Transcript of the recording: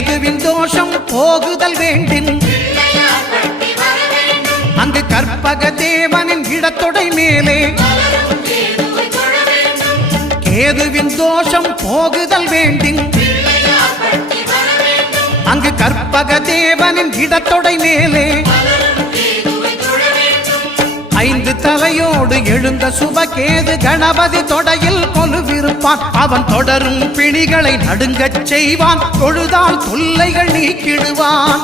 கேதுவின் தோஷம் போகுதல் வேண்டின் அங்கு கற்பக தேவனின் இடத்தொடை மேலே கேதுவின் தோஷம் போகுதல் வேண்டின் அங்கு கற்பக தேவனின் இடத்தொடை மேலே 5 தலையோடு எழுந்த சுபகேது கணபதி தொடையில் கொலுவிருப்பான் அவன் தொடரும் பிணிகளை நடுங்கச் செய்வான் தொழுதால் தொல்லைகள் நீக்கிடுவான்